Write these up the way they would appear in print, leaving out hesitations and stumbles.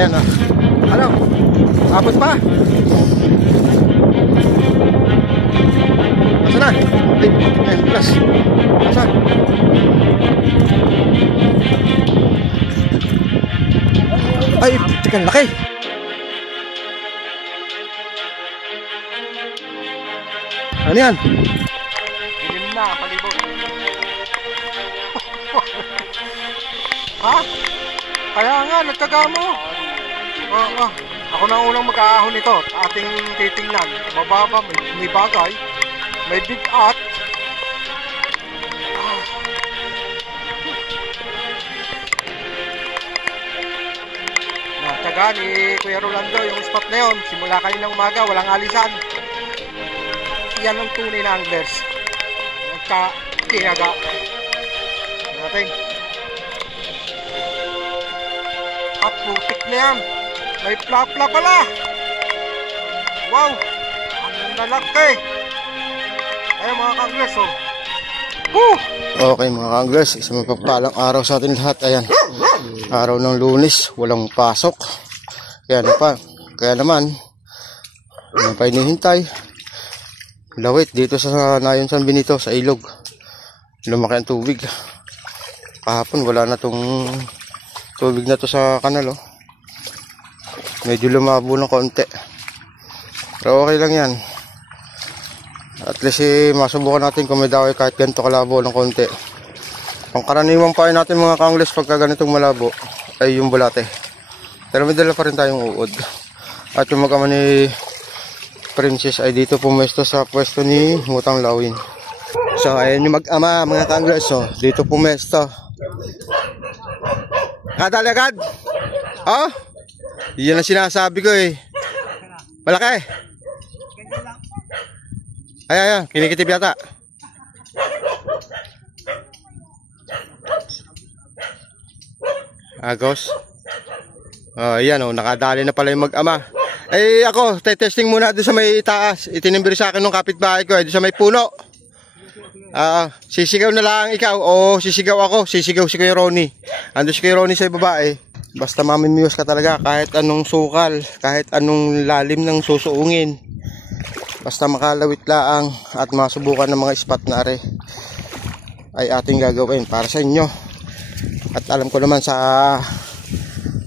Ayan o. Ano? Abot pa? Asa na? Ay, plus. Asa? Ay, tikan laki. Ano yan? Dilim na, palibot. Ha? Kaya nga, nagkagamo. Ako na unang mag-aahon ito. Ating titingnan. Mababa, may bagay. May bigat. Nataga ni Kuya Rolando yung spot na yun. Simula kaninang umaga, walang alisan. Yan ang tunay na anglers. Nagka-tiyaga. Natin. At putik na yan. May plapla pala. Wow. Ang lalaki. Ayun mga ka-anglers, oh. Woo! Okay mga ka-anglers, isang mapagpalang araw sa atin lahat. Ayan. Araw ng Lunes, walang pasok. Kaya naman, ano pa hinihintay? Lawit dito sa Nayon San Benito sa ilog. Lumaki ang tubig. Kahapon wala na tong tubig na to sa kanal, oh. Medyo lumabo ng konti. Pero okay lang yan. At least masubukan natin kung may daway kahit ganito kalabo ng konti. Ang karaniwang pain natin mga ka-anglers pagka ganitong malabo ay yung bulate. Pero may dala pa rin tayong uod. At yung mag-ama ni Princess ay dito pumesto sa pwesto ni Mutang Lawin. So ayan yung mag-ama mga ka-anglers, oh. Dito pumesto. Kadali agad. Oh? Yan ang sinasabi ko eh. Malaki. Ay, kinikitip yata. Agos. Ayan oh, nakadali na pala yung mag-ama. Eh ako, testing muna doon sa may taas. Itinimbiri sa akin ng kapitbahay ko, doon sa may puno. Sisigaw na lang ikaw o sisigaw ako. Sisigaw si Kuya Ronnie. Ando si Kuya Ronnie sa babae. Basta mamimiwas ka talaga kahit anong sukal, kahit anong lalim ng susuungin. Basta makalawit laang at masubukan ng mga spot na are ay ating gagawin para sa inyo. At alam ko naman sa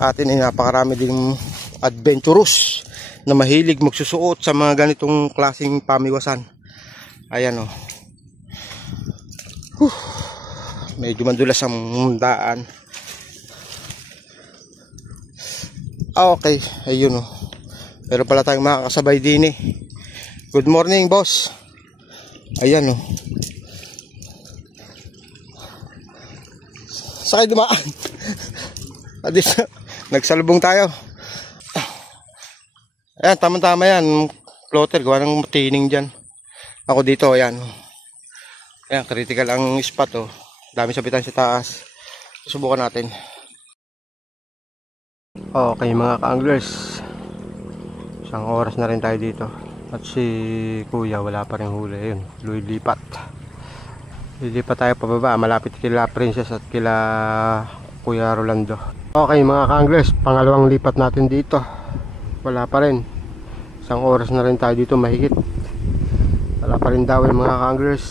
atin ay napakarami ding adventurous na mahilig magsusuot sa mga ganitong klaseng pamiwasan. Ayan o. Medyo mandulas ang daan. Okay, ayun o. Pero pala tayong makakasabay din eh. Good morning, boss. Ayan o. Sakay dumaan. Nagsalubong tayo. Ayan, tama-tama yan. Floater, gawa ng tining dyan. Ako dito, ayan. Ayan, critical ang spot o. Dami sabitan sa taas. Subukan natin. Okay mga ka-anglers, isang oras na rin tayo dito at si kuya wala pa rin huli. Yun, lilipat tayo pababa, malapit kila Princess at kila Kuya Rolando. Okay mga ka-anglers, pangalawang lipat natin dito, wala pa rin. Isang oras na rin tayo dito mahigit, wala pa rin daw yung mga ka-anglers.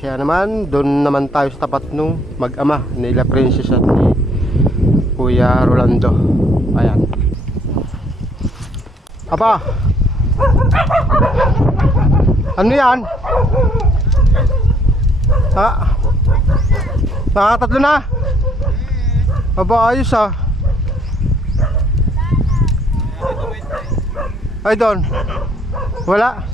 Kaya naman doon naman tayo sa tapat nung mag-ama nila Princess at ni Kuya Rolando. Ayan. Aba. Ano yan? Nakatatlo na. Aba, ayos ah. Ay doon. Wala.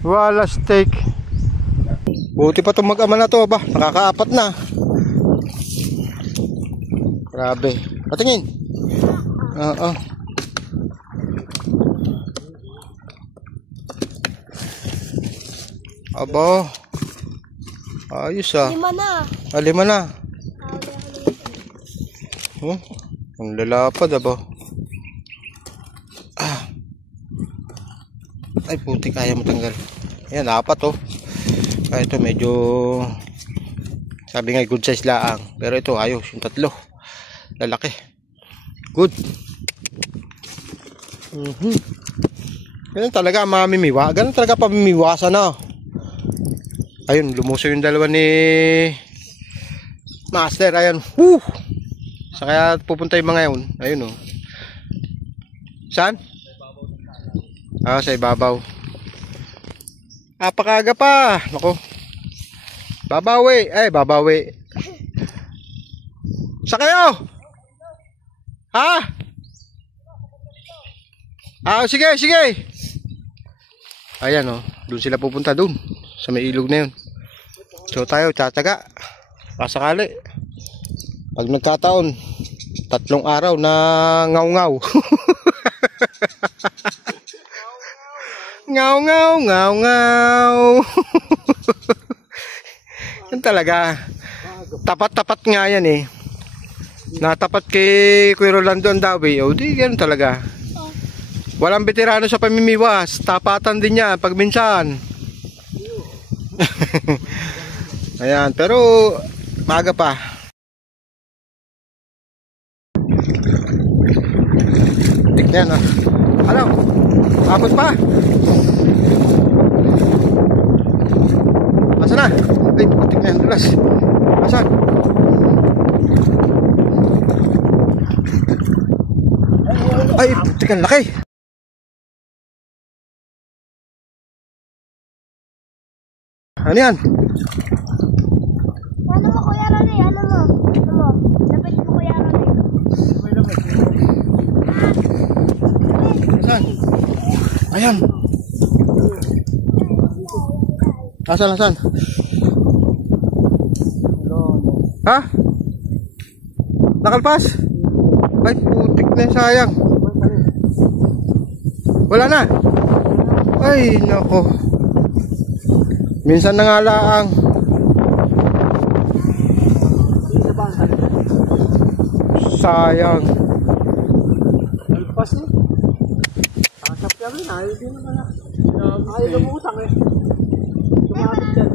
Wala steak. Buti pa itong mag-ama na to ba? Nakakaapat na. Grabe. Patingin. Oo. Aba. Ayos ah. 5 na. 5 na. Ang lalapad aba. Ay puti, kaya mo tanggal. Ayan, 4 oh. Ito medyo sabi nga good size laang. Pero ito ayos, yung 3. Lalaki. Good. Ganun talaga mamimiwa. Ganun talaga pamimiwasan na. Ayun, lumuso yung dalawa ni Master. Ayun. Woo! Sa kaya pupunta yung mga yun. Ayun, oh. Saan? Ah, sa ibabaw. Napakaga pa. Naku. Babawi. Ay, babawi. Sa kayo? Ha? Ah, sige, sige. Ayan, oh. Doon sila pupunta doon. Sa may ilog na yun. So tayo, tsatsaga. Pasakali. Pag nagkataon, 3 araw na ngaw-ngaw. Ngaw-ngaw, ngaw-ngaw. Yan talaga. Tapat-tapat nga yan eh. Natapat kay Kuya Rolando ang Dawi. O di, yan talaga. Walang veterano sa pamimiwas. Tapatan din niya pag minsan. Ayan, pero maaga pa. Tignan ah. Ano? Abot pa? Asan na? Ay, tignan dulas. Asan? Ay, tignan laki. Ano yan? Ano mo Kuya Ronnie? Ano mo? Ano mo? Lapit mo Kuya Ronnie. Saan? Ayan. Asan, asan? Ha? Nakalpas? Ay, putik na sayang. Wala na? Ay, nako. Minsan na nga laang. Sayang. Alpas eh. Kasap ka rin. Ayaw din naman na. Ayaw lumutang eh. Sumabit yan.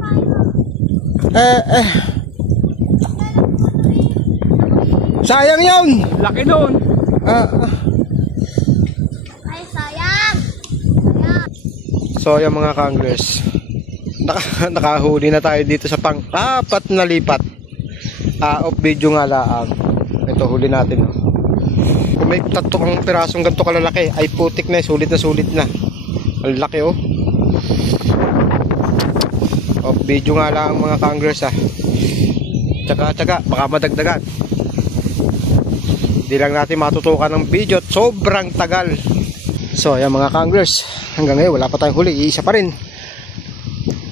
Sayang yun. Laki nun. Ay, sayang! So, yung mga Congress. Nakahuli na tayo dito sa pang-4 na lipat. Off video nga laang. Ito, huli natin. Kung may 3 kang pirasong ganito kalalaki, ay putik na, sulit na. Ang laki oh. Off video nga lang mga Congress ah. Tsaka, baka madagdagan. Hindi lang natin matutukan ng video at sobrang tagal. So, ayan mga Congress. Hanggang ngayon, wala pa tayong huli. Iisa pa rin.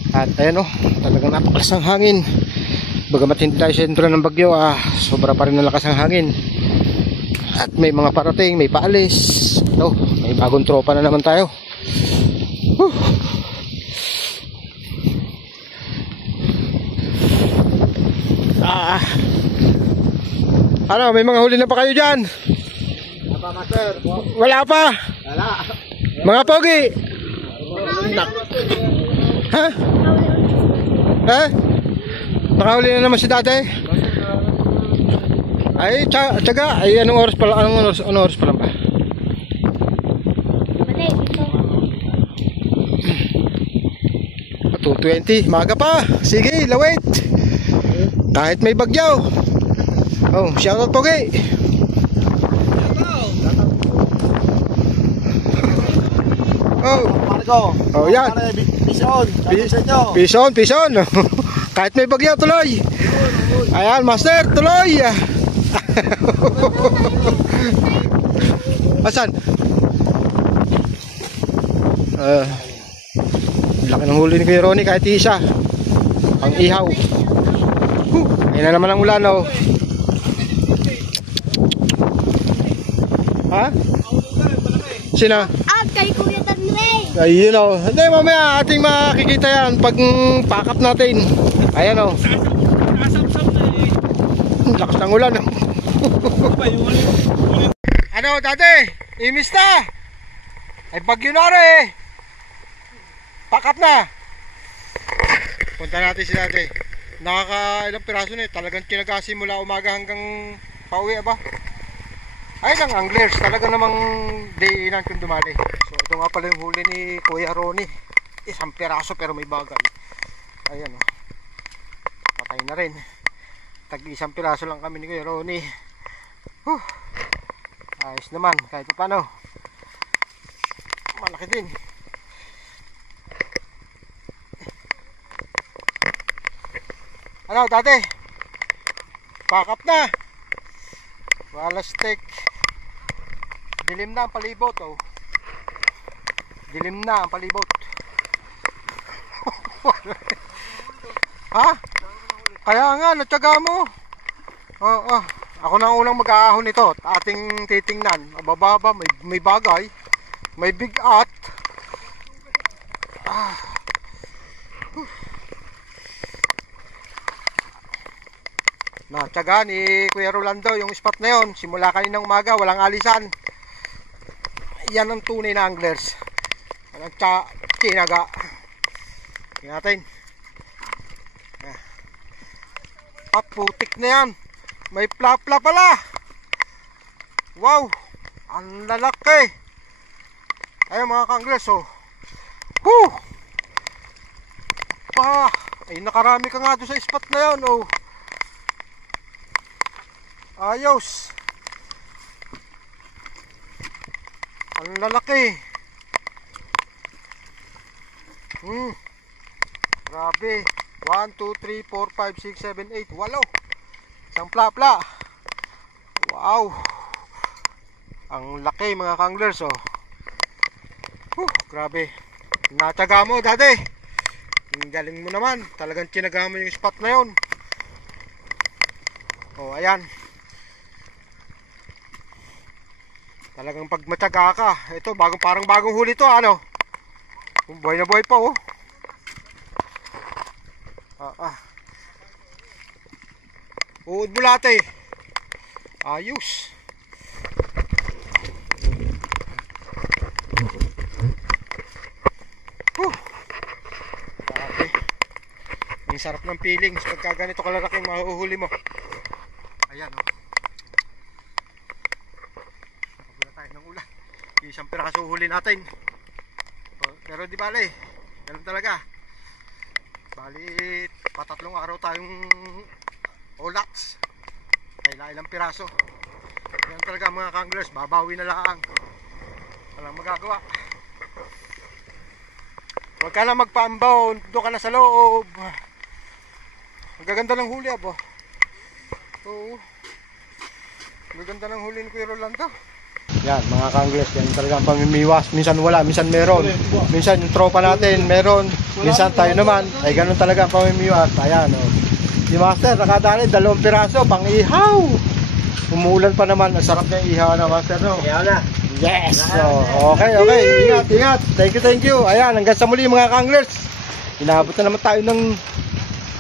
At ayan oh, talagang napakalas ng hangin. Bagamat hindi tayo sentro ng bagyo, sobra pa rin ang lakas ng hangin. At may mga parating, may paalis. Ito, may bagong tropa na naman tayo. Ano, may mga huli na pa kayo dyan? Wala pa, Master. Wala pa? Wala. Mga pogi? Ha? Ha? Nakahuli na naman si dati? Ay, tsaga. Ay, anong oras pa lang ba? Mali, ito. 2:20, maga pa. Sige, lawit. Kahit may bagyaw. Oh, shoutout pogi. Oh. Marco. Oh, yan. Pison. Kahit may bagyo, tuloy. Ayan, Master, tuloy. Asan? Laki ng huli ni Kuya Ronnie kahit isa. Ang ihaw. Ayun na naman ang ulan, oh. Ha? Sina? Kay Kuya Danley. Ayun o. Hindi, mamaya ating makikita yan pag pack up natin. Ayan o. Lakas ng ulan. Ano, dati? Imis na. Ay, bagyo na rin. Pack up na. Punta natin si dati. Nakakailang piraso na eh. Talagang kinagasi mula umaga hanggang pauwi ba? Ay ng anglers, talaga namang diinan kung dumali. So ito nga pala yung huli ni Kuya Ronnie. Isang piraso pero may bagay. Ayan o. Patay na rin. Tag-isang piraso lang kami ni Kuya Ronnie. Ayos naman kahit pa paano. Malaki din. Ano dati? Pack up na. Wala steak. Dilim na ang palibot oh. Dilim na ang palibot. Ha? Kaya nga, natyaga mo. Oo. Ako na ang unang mag-aahon nito. Ating titingnan. Abababa, may bagay. May bigat. Natyaga ni Kuya Rolando yung spot na yon. Simula kaninang umaga, walang alisan. Yan ang tunay na anglers. Walang tinaga. Tingnan natin. Putik na yan. May plapla pala. Wow. Ang lalaki. Ayun mga ka-anglers oh. Woo. Ay nakarami ka nga doon sa spot na yan oh. Ayos. Ang lalaki. Grabe. 1, 2, 3, 4, 5, 6, 7, 8 8. Isang plapla. Wow. Ang laki mga ka-anglers oh. Grabe. Natyaga mo dati. Ang galing mo naman. Talagang tinaga mo yung spot na yun. Oh ayan. Talagang pag matyaga ka. Ito parang bagong huli to ano. Buhay na buhay pa oh. Uod bulate. Ayos. Grabe. Ang sarap ng feelings pagka ganito kalalaking mahuhuli mo. Ayan oh. Nakabula tayo ng ulan. Isang piraso huli natin. Pero di bale. Ganun talaga. Bali, patatlong araw tayong olats. Ilang piraso. Yan talaga mga ka-anglers, babawi na lang. Walang magagawa. Huwag ka na magpaambaw, doon ka na sa loob. Ang gaganda ng huli abo. Oo. Ang gaganda ng huli ni Kuya Rolando. Yan mga ka-anglers, yan talaga ang pamimiwas. Minsan wala, minsan meron. Minsan yung tropa natin meron. Minsan tayo naman, ay ganun talaga ang pamimiwas. Ayan o. Si Master, nakadali, 2 piraso, pang ihaw. Umuulan pa naman, ang sarap na ihaw na Master no? Ihaw na. Yes! So, okay. Ingat. Thank you. Ayan, hanggang sa muli mga ka-anglers. Inabot na naman tayo ng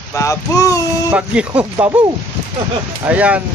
Babu! bagyo, babu. Ayan.